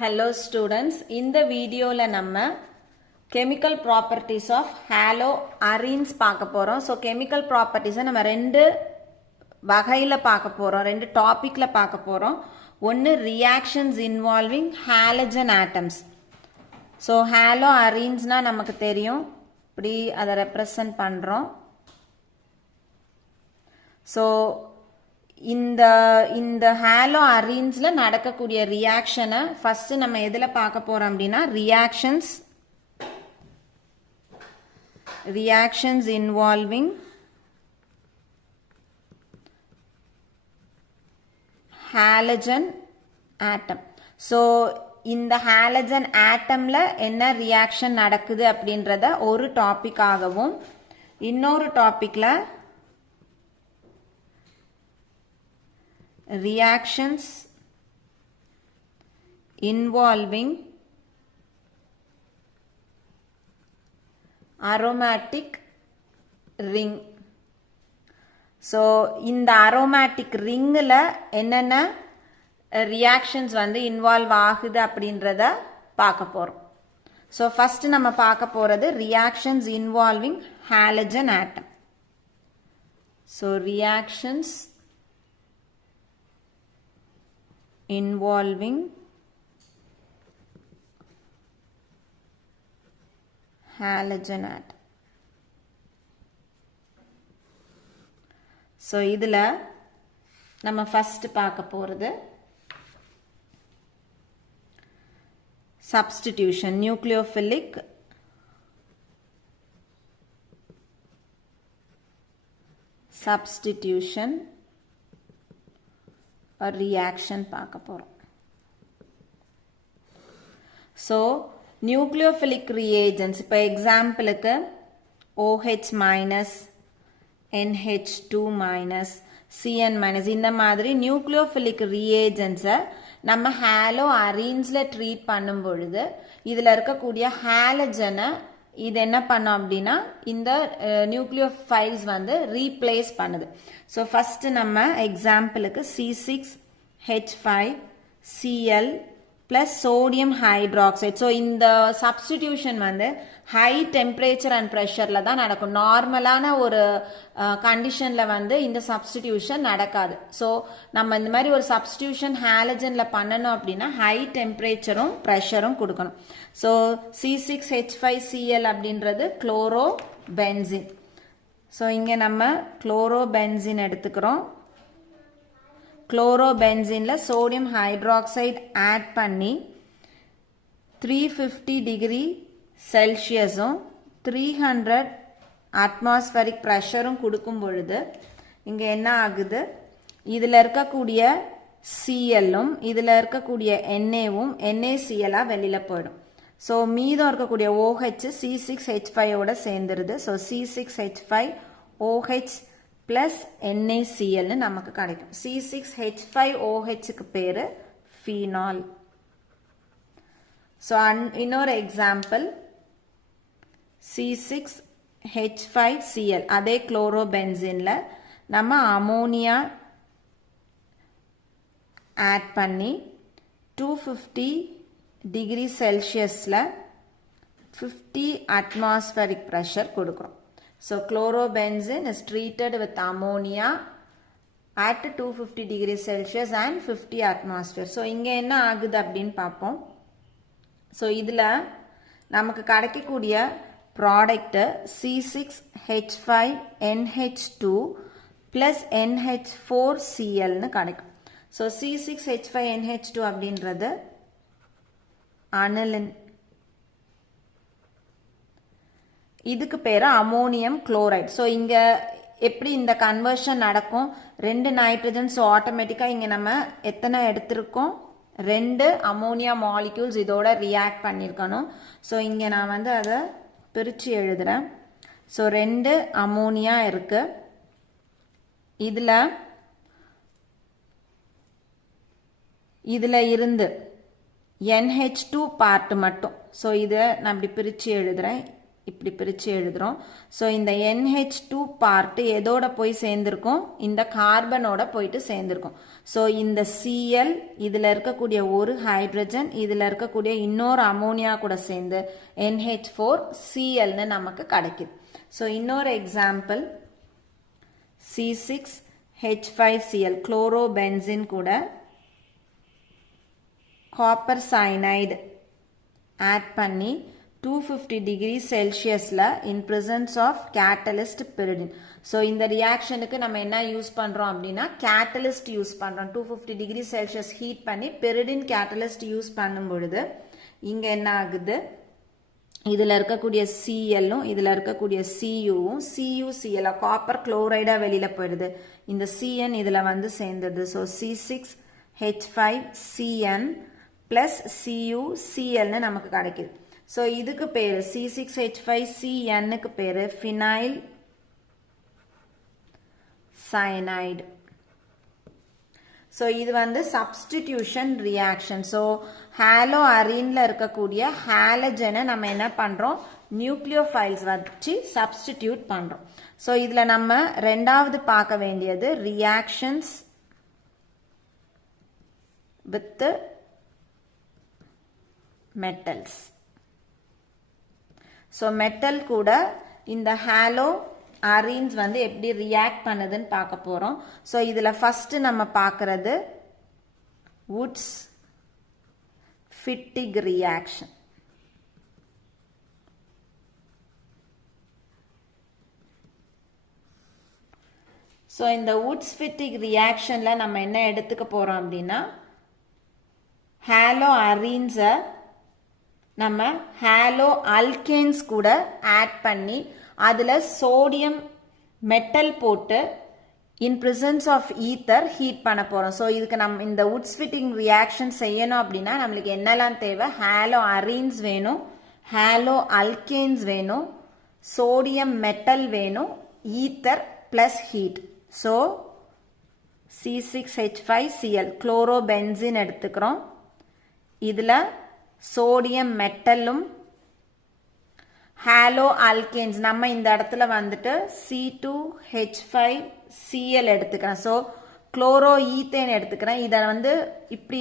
Hello students, இந்த வீடியோல நம்ம chemical properties of haloarenes பார்க்க போறோம். So chemical properties நம்ம ரெண்டு வகையில பார்க்க போறோம், ரெண்டு டாபிக்ல பார்க்க போறோம். ஒன்னு reactions involving halogen atoms. So haloarenesனா நமக்கு தெரியும், இப்படி அதை ரெப்ரசன்ட் பண்றோம். So இந்த ஹாலோஅரீன்ஸ்ல நடக்கக்கூடிய ரியாக்ஷனை ஃபர்ஸ்ட் நம்ம எதுல பார்க்க போறோம் அப்படின்னா ரியாக்ஷன்ஸ் இன்வால்விங் ஹாலஜன் ஆட்டம். ஸோ இந்த ஹாலஜன் ஆட்டம்ல என்ன ரியாக்ஷன் நடக்குது அப்படின்றத ஒரு டாபிக்காகவும், இன்னொரு டாபிக்ல reactions involving aromatic ring. So இந்த aromatic ringல என்னென்ன reactions வந்து involve ஆகுது அப்படின்றத பார்க்க போறோம். So first நம்ம பார்க்க போறது reactions involving halogen atom. So reactions involving halogen atom. So இதுல நம்ம first பார்க்க போறது substitution, nucleophilic substitution a reaction பார்க்க போறோம். So nucleophilic reagents, இப்போ எக்ஸாம்பிளுக்கு OH minus, NH2 minus, CN minus இந்த மாதிரி நியூக்ளியோஃபிலிக் reagents நம்ம ஹாலோஅரீன்ஸ்ல ட்ரீட் பண்ணும் பொழுது இதுல இருக்கக்கூடிய ஹாலஜனை இது என்ன பண்ணோம் அப்படின்னா இந்த நியூக்ளியோஃபைல்ஸ் வந்து ரீப்ளேஸ் பண்ணுது. ஸோ ஃபர்ஸ்ட் நம்ம எக்ஸாம்பிளுக்கு C6H5Cl plus sodium hydroxide. So இந்த சப்ஸ்டிடியூஷன் வந்து ஹை டெம்பரேச்சர் அண்ட் ப்ரெஷர்ல தான் நடக்கும். நார்மலான ஒரு கண்டிஷன்ல வந்து இந்த சப்ஸ்டிடியூஷன் நடக்காது. ஸோ நம்ம இந்த மாதிரி ஒரு சப்ஸ்டிடியூஷன் ஹாலஜன்ல பண்ணணும் அப்படின்னா ஹை டெம்பரேச்சரும் ப்ரெஷரும் கொடுக்கணும். ஸோ C6H5Cl அப்படின்றது குளோரோ பென்சின். ஸோ இங்கே நம்ம குளோரோ பென்சின் எடுத்துக்கிறோம். குளோரோபென்சின்ல சோடியம் ஹைட்ராக்சைடு ஆட் பண்ணி 350 டிகிரி செல்சியஸும் 300 அட்மாஸ்பரிக் ப்ரெஷரும் கொடுக்கும் பொழுது இங்கே என்ன ஆகுது, இதில் இருக்கக்கூடிய சிஎல்லும் இதில் இருக்கக்கூடிய என்ஏவும் NaCl வெளியில் போயிடும். ஸோ மீதம் இருக்கக்கூடிய OH C6H5ஓட சேர்ந்துருது. ஸோ C6H5OH plus NaCl நமக்கு கிடைக்கும். C6H5OHக்கு பேரு phenol. So இன்னொரு எக்ஸாம்பிள் C6H5Cl, அதே குளோரோபென்சின்ல நம்ம அமோனியா ஆட் பண்ணி 250 டிகிரி செல்சியஸ்ல 50 atmospheric pressure கொடுக்கிறோம். So chlorobenzene is treated with ammonia at 250 degrees Celsius and 50 atmosphere. So இங்க என்ன ஆகுது அப்படின்னு பார்ப்போம். So இதுல நமக்கு கிடைக்கக்கூடிய ப்ராடக்ட் C6H5NH2 plus NH4Cl னு கிடைக்கும். So C6H5NH2 அப்படின்றது அனிலின், இதுக்கு பேரு அமோனியம் குளோரைட். ஸோ இங்க எப்படி இந்த கன்வர்ஷன் நடக்கும், ரெண்டு நைட்ரஜன். ஸோ ஆட்டோமேட்டிக்கா இங்க நம்ம எத்தனை எடுத்திருக்கோம், 2 அமோனியா மாலிக்யூல்ஸ் இதோட ரியாக்ட் பண்ணிருக்கணும். ஸோ இங்க நான் வந்து அதை பிரிச்சு எழுதுறேன். ஸோ 2 அமோனியா இருக்கு, இதுல இருந்து NH2 பார்ட் மட்டும். ஸோ இதை நான் இப்படி பிரிச்சு எழுதுறேன். இப்படி பிரித்து எழுதுகிறோம். ஸோ இந்த NH2 பார்ட்டு எதோட போய் சேர்ந்துருக்கும், இந்த கார்பனோட போயிட்டு சேர்ந்துருக்கும். ஸோ இந்த Cl இதில் இருக்கக்கூடிய ஒரு ஹைட்ரஜன் இதில் இருக்கக்கூடிய இன்னொரு அமோனியா கூட சேர்ந்து NH4Clன்னு நமக்கு கிடைக்குது. ஸோ இன்னொரு எக்ஸாம்பிள் C6H5Cl குளோரோபென்சின் கூட காப்பர் சயனைடு ஆட் பண்ணி 250 டிகிரி செல்சியஸில் in presence of catalyst pyridine. So இந்த ரியாக்ஷனுக்கு நம்ம என்ன யூஸ் பண்ணுறோம் அப்படின்னா கேட்டலிஸ்ட் யூஸ் பண்ணுறோம். 250 டிகிரி செல்சியஸ் ஹீட் பண்ணி பெரிடின் கேட்டலிஸ்ட் யூஸ் பண்ணும் பொழுது இங்கே என்ன ஆகுது, இதில் இருக்கக்கூடிய Clலும் இதில் இருக்கக்கூடிய Cuவும் CuCl காப்பர் குளோரைடாக வெளியில் போயிடுது. இந்த Cn இதில் வந்து சேர்ந்தது. ஸோ C6H5Cn ப்ளஸ் CuClன்னு நமக்கு கிடைக்குது. ஸோ இதுக்கு பேர் C6H5Cnக்கு பேர் ஃபினைல் சயனைடு. ஸோ இது வந்து சப்ஸ்டிடியூஷன் ரியாக்ஷன். ஸோ ஹாலோ அரீனில் இருக்கக்கூடிய ஹாலஜனை நம்ம என்ன பண்ணுறோம், நியூக்ளியோஃபைல்ஸ் வச்சு சப்ஸ்டிடியூட் பண்ணுறோம். ஸோ இதில் நம்ம ரெண்டாவது பார்க்க வேண்டியது reactions with metals. So metal கூட இந்த ஹாலோ அரீன்ஸ் வந்து எப்படி ரியாக்ட் பண்ணுதுன்னு பார்க்க போகிறோம். ஸோ இதில் ஃபஸ்ட்டு நம்ம பார்க்குறது வுட்ஸ் ஃபிட்டிக் ரியாக்ஷன். ஸோ இந்த வுட்ஸ் ஃபிட்டிக் ரியாக்ஷனில் நம்ம என்ன எடுத்துக்க போகிறோம் அப்படின்னா ஹாலோ அரீன்ஸை நம்ம ஹாலோ அல்கேன்ஸ் கூட ஆட் பண்ணி அதில் சோடியம் மெட்டல் போட்டு in presence of ether heat பண்ண போகிறோம். ஸோ இதுக்கு நம்ம இந்த வுட்ஸ் ஃபிட்டிங் ரியாக்ஷன் செய்யணும் அப்படின்னா நம்மளுக்கு என்னெல்லாம் தேவை, ஹாலோ அரீன்ஸ் வேணும், ஹாலோ அல்கேன்ஸ் வேணும், சோடியம் மெட்டல் வேணும், ether plus heat. So C6H5Cl chlorobenzene எடுத்துக்கிறோம். இதில் சோடியம் மெட்டலும் ஹாலோ அல்கேன்ஸ் நம்ம இந்த இடத்துல வந்துட்டு C2H5Cl எடுத்துக்கிறேன். ஸோ குளோரோ ஈத்தேன் எடுத்துக்கிறேன். இதை வந்து இப்படி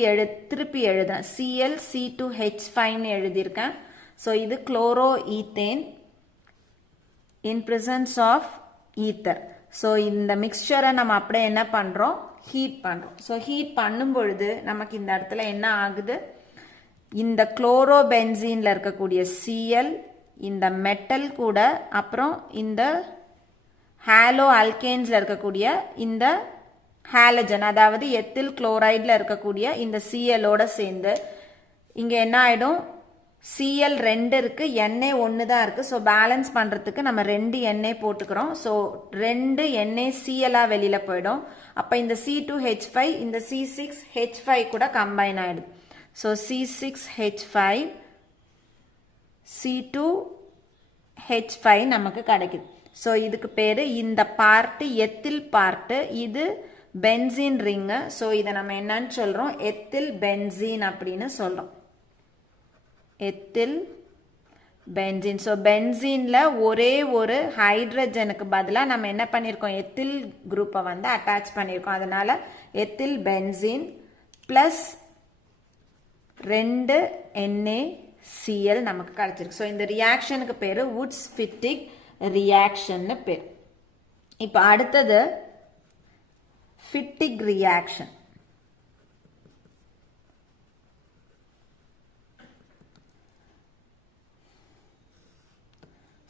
திருப்பி எழுதுறேன், Cl C2H5ன்னு எழுதியிருக்கேன். ஸோ இது chloroethane in presence of ether. So இந்த மிக்சரை நம்ம அப்படியே என்ன பண்ணுறோம், ஹீட் பண்ணுறோம். ஸோ ஹீட் பண்ணும் பொழுது நமக்கு இந்த இடத்துல என்ன ஆகுது, இந்த குளோரோபென்சீனில் இருக்கக்கூடிய Cl இந்த மெட்டல் கூட அப்புறம் இந்த ஹாலோ அல்கேன்ஸில் இருக்கக்கூடிய இந்த ஹாலஜன் அதாவது எத்தில் குளோரைடில் இருக்கக்கூடிய இந்த Clோட சேர்ந்து இங்கே என்ன ஆகிடும், Cl 2 இருக்குது, எண்ணெய் 1 தான் இருக்குது. ஸோ பேலன்ஸ் பண்ணுறதுக்கு நம்ம 2 எண்ணெய் போட்டுக்கிறோம். ஸோ 2 எண்ணெய் Clஆக வெளியில் போயிடும். அப்போ இந்த C2H5 இந்த C6H5 கூட கம்பைன் ஆகிடுது. ஸோ C6H5 C2H5 நமக்கு கிடைக்குது. ஸோ இதுக்கு பேர் இந்த பார்ட்டு எத்தில் பார்ட்டு, இது பென்சீன் ரிங்கு. ஸோ இதை நம்ம என்னன்னு சொல்கிறோம், எத்தில் பென்சீன் அப்படின்னு சொல்கிறோம், எத்தில் பென்சீன். ஸோ பென்சீனில் ஒரே ஒரு ஹைட்ரஜனுக்கு பதிலாக நம்ம என்ன பண்ணியிருக்கோம், எத்தில் குரூப்பை வந்து அட்டாச் பண்ணியிருக்கோம். அதனால் எத்தில் பென்சீன் ப்ளஸ் 2 NaCl நமக்கு கிடைச்சிருக்கு. ஸோ இந்த ரியாக்ஷனுக்கு பேர் வுட்ஸ் ஃபிட்டிக் ரியாக்ஷன்னு பேர். இப்போ அடுத்தது ஃபிட்டிக் ரியாக்ஷன்.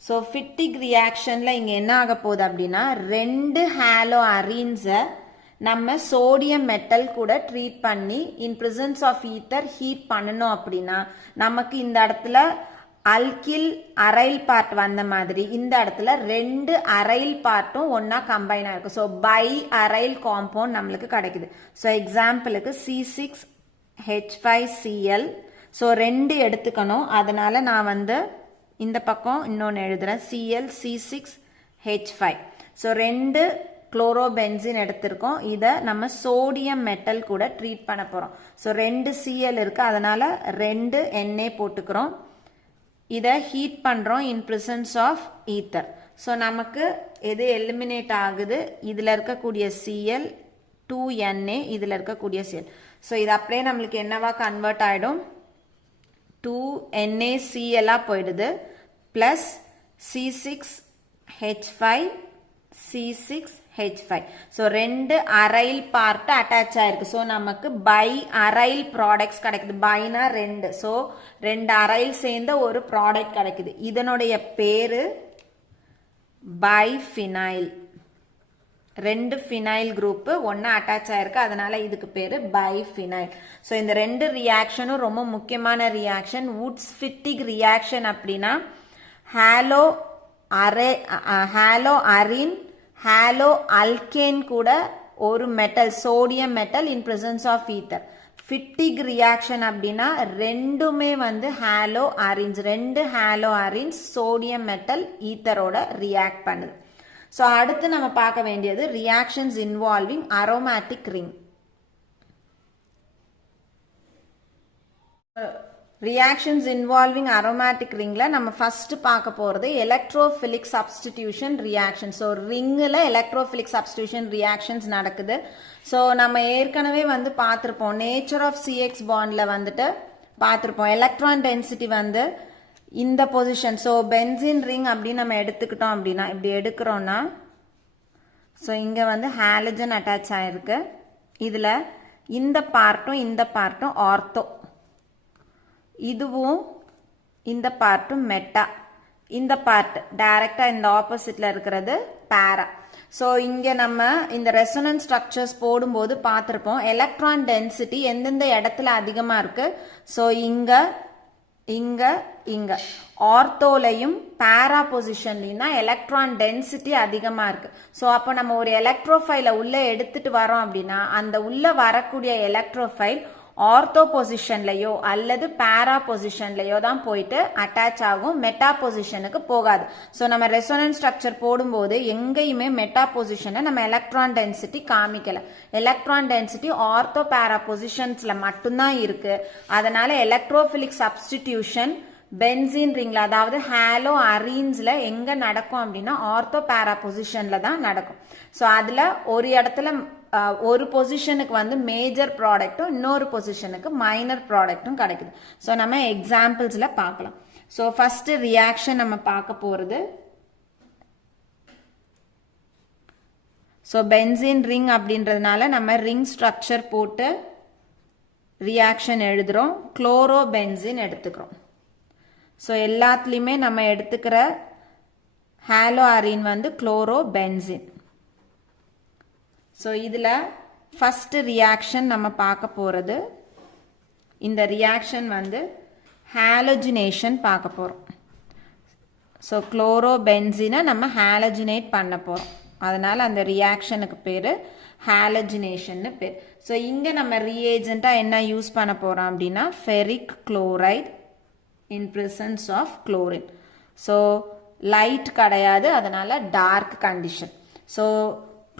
ஸோ ஃபிட்டிக் ரியாக்ஷனில் இங்கே என்ன ஆக போகுது அப்படின்னா 2 ஹாலோ அரீன்ஸை நம்ம சோடியம் மெட்டல் கூட ட்ரீட் பண்ணி in presence of ether heat பண்ணணும் அப்படின்னா நமக்கு இந்த இடத்துல அல்கில் அரைல் பார்ட் வந்த மாதிரி இந்த இடத்துல 2 அரைல் பார்ட்டும் ஒன்னா கம்பைன் ஆயிருக்கும். ஸோ பை அரைல் காம்பவுண்ட் நம்மளுக்கு கிடைக்குது. ஸோ எக்ஸாம்பிளுக்கு C6H5Cl. ஸோ 2 எடுத்துக்கணும். அதனால நான் வந்து இந்த பக்கம் இன்னொன்று எழுதுறேன், Cl C6H5. ஸோ 2 குளோரோபென்சின் எடுத்திருக்கோம். இதை நம்ம சோடியம் மெட்டல் கூட ட்ரீட் பண்ண போகிறோம். ஸோ 2 Cl இருக்குது, அதனால் 2 Na போட்டுக்கிறோம். இதை ஹீட் பண்ணுறோம் in presence of ether. So நமக்கு எது எலிமினேட் ஆகுது, இதில் இருக்கக்கூடிய Cl 2Na, இதில் இருக்கக்கூடிய Cl. ஸோ இது அப்படியே நம்மளுக்கு என்னவா கன்வெர்ட் ஆகிடும், 2NaCl போயிடுது, ப்ளஸ் C6H5 C6H5. ஸோ ரெண்டு அரைல் பார்ட் அட்டாச் ஆயிருக்கு. ஸோ நமக்கு பை அரைல் ப்ராடக்ட்ஸ் கிடைக்குது. பைனா ரெண்டு, ஸோ ரெண்டு அரைல் சேர்ந்த ஒரு ப்ராடக்ட் கிடைக்குது. இதனுடைய பேரு பைஃபினைல். ரெண்டு ஃபினைல் குரூப் ஒன்னா அட்டாச் ஆயிருக்கு, அதனால இதுக்கு பேரு பைஃபினைல். ஸோ இந்த ரெண்டு ரியாக்ஷனும் ரொம்ப முக்கியமான ரியாக்ஷன். வுட்ஸ்-ஃபிட்டிக் ரியாக்ஷன் அப்படின்னா ஹாலோ அரின் ஹாலோ அல்கேன் கூட ஒரு metal, sodium metal in presence of ether. Fittig reaction அப்படின்னா ரெண்டுமே வந்து ஹாலோ அரின்ஸ், ரெண்டு ஹாலோ அரின்ஸ் சோடியம் மெட்டல் ஈத்தரோட ரியாக்ட் பண்ணுது. ஸோ அடுத்து நம்ம பார்க்க வேண்டியது reactions involving aromatic ring. Reactions involving aromatic ரிங்ல நம்ம ஃபர்ஸ்ட் பார்க்க போறது எலக்ட்ரோஃபிலிக் சப்ஸ்டிடியூஷன் ரியாக்ஷன். ஸோ ரிங்கில் எலக்ட்ரோஃபிலிக் சப்ஸ்டிடியூஷன் ரியாக்ஷன்ஸ் நடக்குது. ஸோ நம்ம ஏற்கனவே வந்து பார்த்துருப்போம், நேச்சர் ஆஃப் CX பாண்ட்ல வந்துட்டு பார்த்துருப்போம். எலக்ட்ரான் டென்சிட்டி வந்து இந்த பொசிஷன், ஸோ பென்சின் ரிங் அப்படின்னு நம்ம எடுத்துக்கிட்டோம் அப்படின்னா, இப்படி எடுக்கிறோம்னா, ஸோ இங்கே வந்து ஹாலஜன் அட்டாச் ஆயிருக்கு. இதில் இந்த பார்ட்டும் ஆர்த்தோ, இதுவும் இந்த பார்ட்டும் மெட்டா, இந்த பார்ட் டைரக்டா இந்த ஆப்போசிட்ல இருக்கிறது பேரா. ஸோ இங்கே நம்ம இந்த ரெசோனன்ஸ் ஸ்ட்ரக்சர்ஸ் போடும்போது பார்த்துருப்போம் எலக்ட்ரான் டென்சிட்டி எந்தெந்த இடத்துல அதிகமாக இருக்கு. ஸோ இங்கே இங்க ஆர்த்தோலையும் பேரா பொசிஷன்லையும் தான் எலக்ட்ரான் டென்சிட்டி அதிகமாக இருக்கு. ஸோ அப்போ நம்ம ஒரு எலக்ட்ரோஃபைலை உள்ளே எடுத்துட்டு வரோம் அப்படின்னா அந்த உள்ள வரக்கூடிய எலக்ட்ரோஃபைல் ஆர்த்தோ பொசிஷன்லையோ அல்லது பேரா பொசிஷன்லையோ தான் போயிட்டு அட்டாச் ஆகும், மெட்டா பொசிஷனுக்கு போகாது. ஸோ நம்ம ரெசோனன்ஸ் ஸ்ட்ரக்சர் போடும்போது எங்கேயுமே மெட்டா பொசிஷனை நம்ம எலக்ட்ரான் டென்சிட்டி காமிக்கல. எலக்ட்ரான் டென்சிட்டி ஆர்த்தோ பேரா பொசிஷன்ஸ்ல மட்டும்தான் இருக்கு. அதனால எலக்ட்ரோஃபிலிக் சப்ஸ்டிடியூஷன் பென்சின் ரிங்ல, அதாவது ஹாலோ அரீன்ஸ்ல எங்க நடக்கும் அப்படின்னா ஆர்த்தோ பேரா பொசிஷன்ல தான் நடக்கும். ஸோ அதுல ஒரு இடத்துல ஒரு பொசிஷனுக்கு வந்து மேஜர் ப்ராடக்ட்டும் இன்னொரு பொசிஷனுக்கு மைனர் ப்ராடக்ட்டும் கிடைக்குது. ஸோ நம்ம எக்ஸாம்பிள்ஸ்ல பார்க்கலாம். ஸோ ஃபர்ஸ்ட் ரியாக்ஷன் நம்ம பார்க்க போறது, ஸோ பென்சின் ரிங் அப்படின்றதுனால நம்ம ரிங் ஸ்ட்ரக்சர் போட்டு ரியாக்ஷன் எழுதுறோம். குளோரோ பென்சின் எடுத்துக்கிறோம். ஸோ எல்லாத்துலேயுமே நம்ம எடுத்துக்கிற ஹாலோ அரின் வந்து குளோரோ பென்சின். ஸோ இதில் ஃபர்ஸ்ட் ரியாக்ஷன் நம்ம பார்க்க போகிறது, இந்த ரியாக்ஷன் வந்து ஹாலஜினேஷன் பார்க்க போகிறோம். ஸோ குளோரோ பென்சினை நம்ம ஹாலஜினேட் பண்ண போகிறோம். அதனால் அந்த ரியாக்ஷனுக்கு பேர் ஹாலஜினேஷன்னு பேர். ஸோ இங்கே நம்ம ரியேஜெண்ட்டாக என்ன யூஸ் பண்ண போகிறோம் அப்படின்னா ferric chloride in presence of chlorine. So light கிடையாது, அதனால் டார்க் கண்டிஷன். ஸோ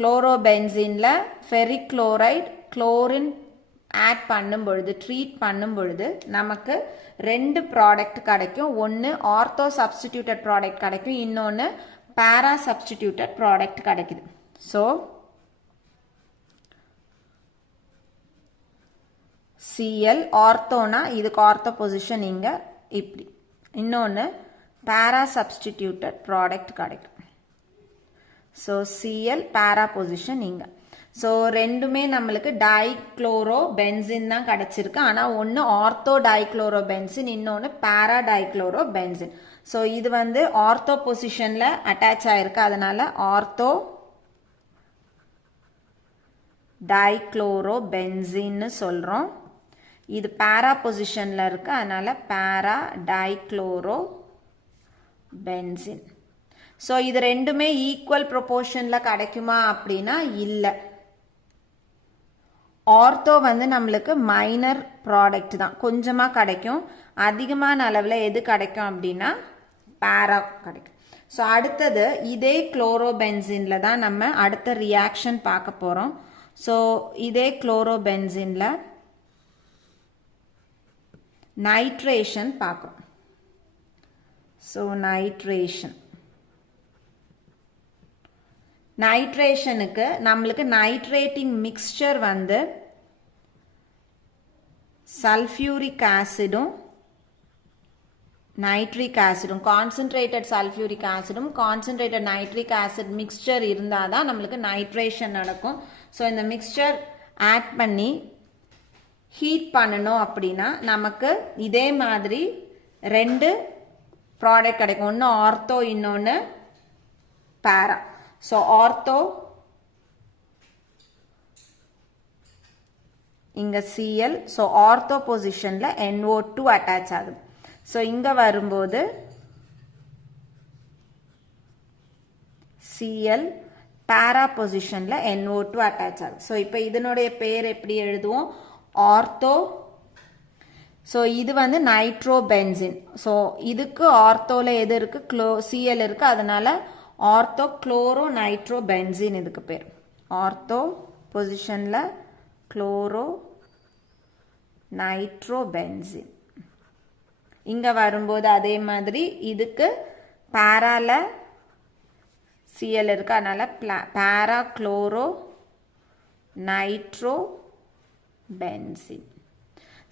குளோரோபென்சீனில் ஃபெரிக் குளோரைட் குளோரின் ஆட் பண்ணும் பொழுது, ட்ரீட் பண்ணும் பொழுது நமக்கு ரெண்டு ப்ராடக்ட் கிடைக்கும். ஒன்று ஆர்த்தோ சப்ஸ்டிடியூட்டட் ப்ராடக்ட் கிடைக்கும், இன்னொன்று பேரா சப்ஸ்டிடியூட்டட் ப்ராடக்ட் கிடைக்குது. ஸோ Cl ஆர்த்தோனா இதுக்கு ஆர்த்தோ பொசிஷன் இங்கே இப்படி, இன்னொன்று பேரா சப்ஸ்டிடியூட்டட் ப்ராடக்ட் கிடைக்கும். ஸோ Cl பேரா பொசிஷன் இங்கே. ஸோ ரெண்டுமே நம்மளுக்கு டைக்ளோரோ பென்சின் தான் கிடைச்சிருக்கு. ஆனால் ஒன்று ஆர்த்தோ டைக்ளோரோ பென்சின், இன்னொன்று பேரா டைக்ளோரோ பென்சின். ஸோ இது வந்து ஆர்த்தோ பொசிஷனில் அட்டாச் ஆயிருக்கு, அதனால ஆர்த்தோ டைக்ளோரோ பென்சின்னு சொல்கிறோம். இது பேரா பொசிஷனில் இருக்கு, அதனால பேரா டைக்ளோரோ பென்சின். ஸோ இது ரெண்டுமே ஈக்குவல் ப்ரொபோர்ஷனில் கிடைக்குமா அப்படின்னா இல்லை. ஆர்த்தோ வந்து நம்மளுக்கு மைனர் ப்ராடக்ட் தான், கொஞ்சமாக கிடைக்கும். அதிகமான அளவில் எது கிடைக்கும் அப்படின்னா பேரா கிடைக்கும். ஸோ அடுத்தது இதே குளோரோபென்சினில் தான் நம்ம அடுத்த ரியாக்ஷன் பார்க்க போகிறோம். ஸோ இதே குளோரோபென்சினில் நைட்ரேஷன் பார்க்குறோம். ஸோ நைட்ரேஷனுக்கு நம்மளுக்கு நைட்ரேட்டிங் மிக்ஸ்சர் வந்து சல்ஃபியூரிக் ஆசிடும் நைட்ரிக் ஆசிடும், கான்சென்ட்ரேட்டட் சல்ஃபியூரிக் ஆசிடும் கான்சென்ட்ரேட்டட் நைட்ரிக் ஆசிட் மிக்ஸ்சர் இருந்தால் தான் நம்மளுக்கு நைட்ரேஷன் நடக்கும். ஸோ இந்த மிக்ஸ்சர் ஆட் பண்ணி ஹீட் பண்ணணும் அப்படின்னா நமக்கு இதே மாதிரி 2 ப்ராடக்ட் கிடைக்கும். ஒன்று ஆர்த்தோ, இன்னொன்று பேரா. ஸோ ஆர்த்தோ இங்கே Cl, ஸோ ஆர்த்தோ பொசிஷனில் NO2 அட்டாச் ஆகுது. ஸோ இங்கே வரும்போது Cl, பேரா பொசிஷனில் NO2 அட்டாச் ஆகுது. ஸோ இப்போ இதனுடைய பேர் எப்படி எழுதுவோம்? ஆர்த்தோ. ஸோ இது வந்து நைட்ரோபென்சின். ஸோ இதுக்கு ஆர்த்தோவில் எது இருக்குது? Cl இருக்குது. அதனால ஆர்த்தோ குளோரோ நைட்ரோபென்சின் இதுக்கு பேர். ஆர்த்தோ பொசிஷனில் குளோரோ நைட்ரோபென்சின். இங்கே வரும்போது அதே மாதிரி இதுக்கு பேரால Cl இருக்கு. அதனால பேரா குளோரோ நைட்ரோபென்சின்.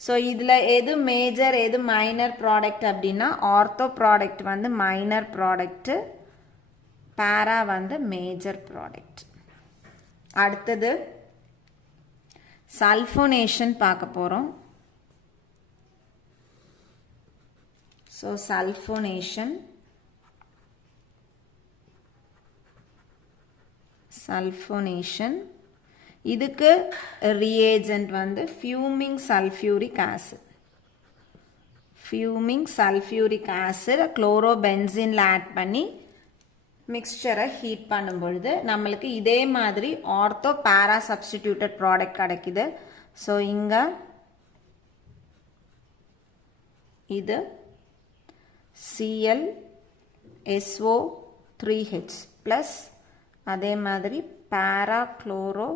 ஸோ இதில் எது மேஜர் எது மைனர் ப்ராடக்ட் அப்படின்னா ஆர்த்தோ ப்ராடக்ட் வந்து மைனர் ப்ராடக்ட், பேரா வந்து மேஜர் ப்ராடக்ட். அடுத்தது சல்ஃபோனேஷன் பார்க்க போகிறோம். ஸோ சல்ஃபோனேஷன் இதுக்கு ரியேஜென்ட் வந்து ஃபியூமிங் சல்ஃபியூரிக் ஆசிட் குளோரோபென்சின்ல ஆட் பண்ணி மிக்ஸ்சரை ஹீட் பண்ணும் பொழுது நம்மளுக்கு இதே மாதிரி ஆர்த்தோ பேரா சப்ஸ்டிடியூட்டட் ப்ராடக்ட் கிடைக்குது. ஸோ இங்கே இது Cl SO3H ப்ளஸ் அதே மாதிரி பேரா குளோரோ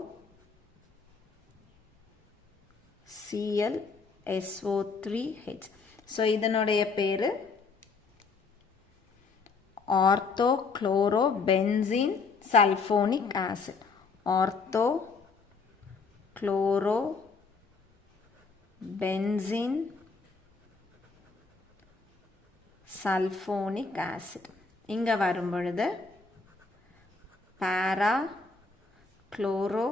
Cl SO3H. ஸோ இதனுடைய பேர் ortho chloro benzene sulphonic acid. Ortho chloro benzene sulphonic acid. இங்கே வரும் பொழுது பேரா chloro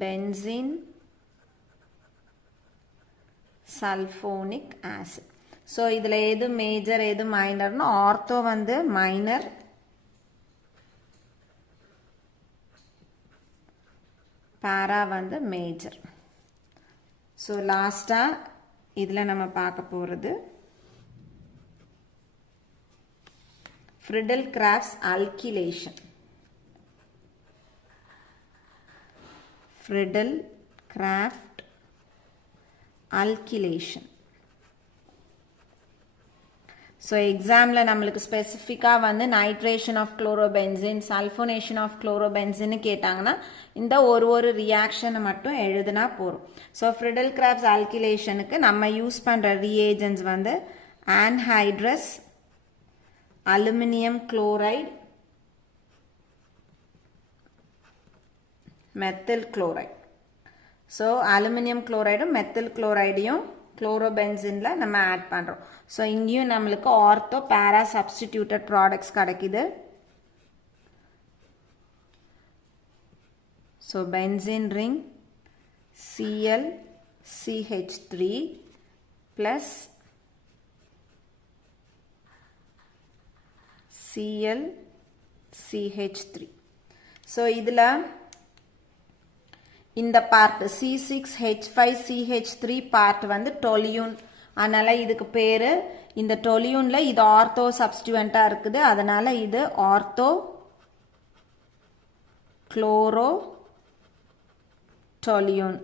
benzene sulphonic acid. So இதில் எது மேஜர் எது மைனர்னு ஆர்த்தோ வந்து மைனர், பேரா வந்து மேஜர். ஸோ லாஸ்ட்டாக இதில் நம்ம பார்க்க போகிறது Friedel-Crafts alkylation. Friedel-Crafts alkylation. So எக்ஸாமில் நம்மளுக்கு ஸ்பெசிஃபிக்காக வந்து nitration of chlorobenzene, sulphonation of குளோரோபென்சின்னு கேட்டாங்கன்னா இந்த ஒரு ரியாக்ஷனை மட்டும் எழுதுனா போதும். ஸோ Friedel-Crafts alkylationக்கு நம்ம யூஸ் பண்ணுற ரியேஜன்ஸ் வந்து anhydrous, aluminium chloride, methyl chloride. So aluminium குளோரைடும் மெத்தில் குளோரைடையும் குளோரோபென்சினில் நம்ம ஆட் பண்ணுறோம். ஸோ இங்கேயும் நம்மளுக்கு ஆர்த்தோ பேரா சப்ஸ்டிடியூட்டட் ப்ராடக்ட்ஸ் கிடைக்குது. So benzene ring Cl CH3 plus Cl CH3. So இதில் இந்த பார்ட் C6H5CH3 பார்ட் வந்து டொலியூன். அதனால் இதுக்கு பேர் இந்த டொலியூனில் இது ஆர்த்தோ சப்ஸ்டியூவண்ட்டாக இருக்குது. அதனால் இது ஆர்த்தோ குளோரோ டொலியூன்.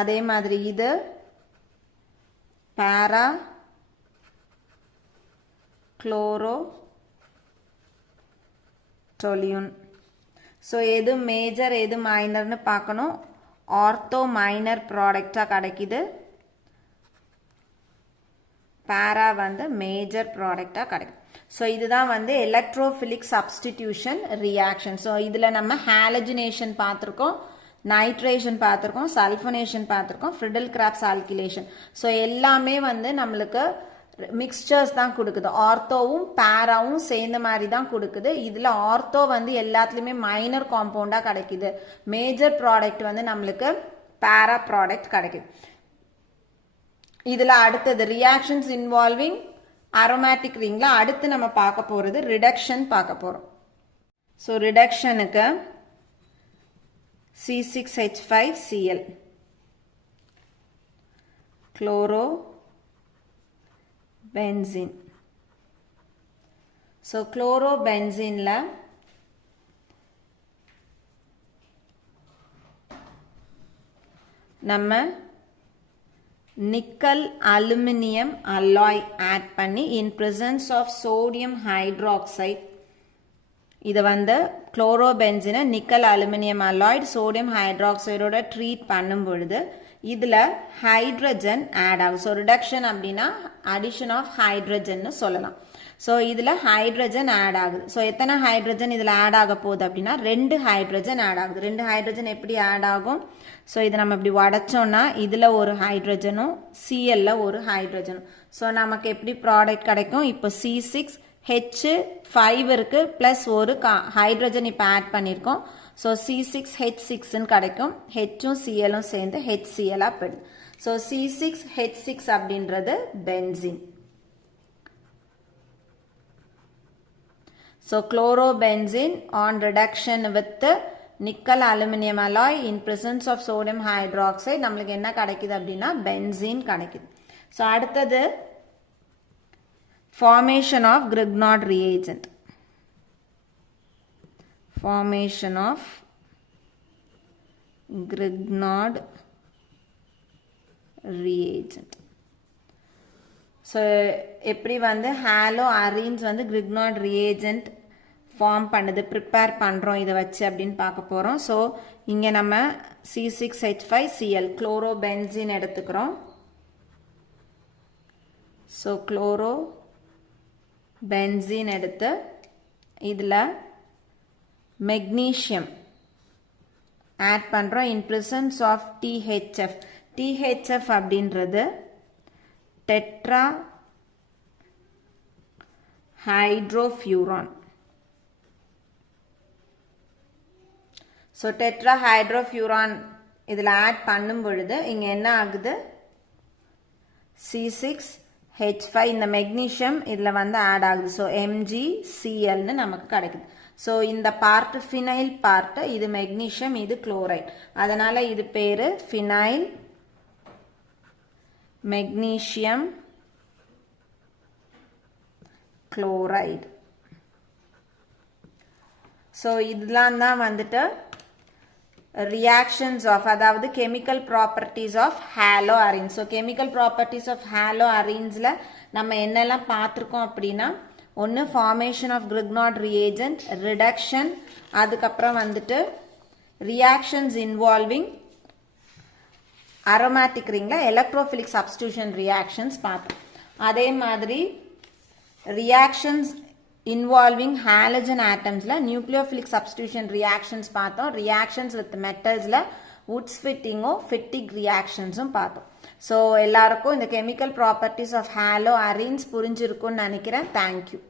அதே மாதிரி இது பேரா குளோரோ டொலியூன். ஸோ எது மேஜர் எது மைனர்னு பார்க்கணும். ஆர்த்தோ மைனர் ப்ராடக்டாக கிடைக்குது. para வந்து major product கிடைக்கும். ஸோ இதுதான் வந்து எலக்ட்ரோஃபிலிக் சப்ஸ்டிடியூஷன் ரியாக்ஷன். ஸோ இதில் நம்ம ஹாலஜினேஷன் பார்த்துருக்கோம், நைட்ரேஷன் பார்த்துருக்கோம், சல்ஃபனேஷன் பார்த்துருக்கோம், ஃப்ரிடல் கிராப்ஸ் ஆல்கிலேஷன். ஸோ எல்லாமே வந்து நம்மளுக்கு மிக்சர்ஸ் தான் கொடுக்குது. ஆர்த்தோவும் பேராவும் சேர்ந்த மாதிரி தான் கொடுக்குது. இதில் ஆர்த்தோ வந்து எல்லாத்துலேயுமே மைனர் காம்பவுண்டாக கிடைக்குது. மேஜர் ப்ராடக்ட் வந்து நம்மளுக்கு பேரா ப்ராடக்ட் கிடைக்குது. இதில் அடுத்தது ரியாக்ஷன்ஸ் இன்வால்விங் அரோமேட்டிக் ரிங்ல அடுத்து நம்ம பார்க்க போகிறது ரிடக்ஷன் பார்க்க போகிறோம். ஸோ ரிடக்ஷனுக்கு C6H5Cl குளோரோ பென்சீன். ஸோ குளோரோ பென்சீனில் நம்ம நிக்கல் அலுமினியம் அலாய் ஆட் பண்ணி in presence of sodium hydroxide, இதை வந்து குளோரோபென்சினை நிக்கல் அலுமினியம் அலாய்டு சோடியம் ஹைட்ராக்சைடோட ட்ரீட் பண்ணும் பொழுது இதில் ஹைட்ரஜன் ஆட் ஆகும். ஸோ ரிடக்ஷன் அப்படின்னா அடிஷன் ஆஃப் ஹைட்ரஜன்னு சொல்லலாம். ஸோ இதில் ஹைட்ரஜன் ஆட் ஆகுது. ஸோ எத்தனை ஹைட்ரஜன் இதில் ஆட் ஆக போகுது அப்படின்னா 2 ஹைட்ரஜன் ஆட் ஆகுது. 2 ஹைட்ரஜன் எப்படி ஆட் ஆகும்? ஸோ இதை நம்ம இப்படி உடச்சோன்னா இதில் ஒரு ஹைட்ரஜனும் சிஎல்ல ஒரு ஹைட்ரஜனும். ஸோ நமக்கு எப்படி ப்ராடக்ட் கிடைக்கும்? இப்போ C6H5 இருக்கு ப்ளஸ் ஒரு ஹைட்ரஜன் இப்போ ஆட் பண்ணியிருக்கோம். ஸோ C6H6ன்னு கிடைக்கும். ஹெச்சும் சிஎலும் சேர்ந்து HCl-ஆக போயிடுது. ஸோ C6H6 அப்படின்றது benzene. So chlorobenzene on reduction with nickel aluminum alloy in presence of sodium hydroxide நம்மளுக்கு என்ன கிடைக்குது அப்படின்னா பென்சீன் கிடைக்குது. ஸோ அடுத்தது formation of Grignard reagent. Formation of Grignard reagent. So எப்படி வந்து ஹாலோ அரீன்ஸ் வந்து Grignard reagent ஃபார்ம் பண்ணுது, ப்ரிப்பேர் பண்ணுறோம் இதை வச்சு அப்படின்னு பார்க்க போகிறோம். ஸோ இங்கே நம்ம C6H5Cl குளோரோபென்சீன் எடுத்துக்கிறோம். ஸோ குளோரோபென்சீன் எடுத்து இதில் மெக்னீஷியம் ஆட் பண்ணுறோம் in presence of THF. THF அப்படின்றது tetrahydrofuran. So tetrahydrofuran இதில் ஆட் பண்ணும் பொழுது இங்கே என்ன ஆகுது? C6H5 இந்த மெக்னீஷியம் இதில் வந்து ஆட் ஆகுது. ஸோ MgClன்னு நமக்கு கிடைக்குது. ஸோ இந்த பார்ட் ஃபினைல் பார்ட், இது மெக்னீஷியம், இது குளோரைட். அதனால் இது பேர் ஃபினைல் மெக்னீஷியம் குளோரைடு. ஸோ இதெல்லாம் தான் வந்துட்டு ரியாக்ஷன்ஸ் ஆஃப், அதாவது chemical properties of haloarenes. So chemical properties of ஹாலோ அரீன்ஸில் நம்ம என்னெல்லாம் பார்த்துருக்கோம் அப்படின்னா, ஒன்று formation of Grignard reagent, reduction, அதுக்கப்புறம் வந்துட்டு ரியாக்ஷன்ஸ் இன்வால்விங் அரோமேட்டிக் ரிங்ல எலக்ட்ரோஃபிலிக் சப்ஸ்டிடியூஷன் ரியாக்ஷன்ஸ் பார்த்தோம். அதே மாதிரி ரியாக்ஷன்ஸ் இன்வால்விங் ஹாலஜன் ஆட்டம்ஸ்ல நியூக்ளியோஃபிலிக் சப்ஸ்டிடியூஷன் ரியாக்ஷன்ஸ் பார்த்தோம். ரியாக்ஷன்ஸ் வித் மெட்டல்ஸ்ல வுட்ஸ் ஃபிட்டிங்கோ ஃபிட்டிக் ரியாக்ஷன்ஸும் பார்த்தோம். ஸோ எல்லாருக்கும் இந்த chemical properties of haloarenes புரிஞ்சிருக்கும்னு நினைக்கிறேன். தேங்க்யூ.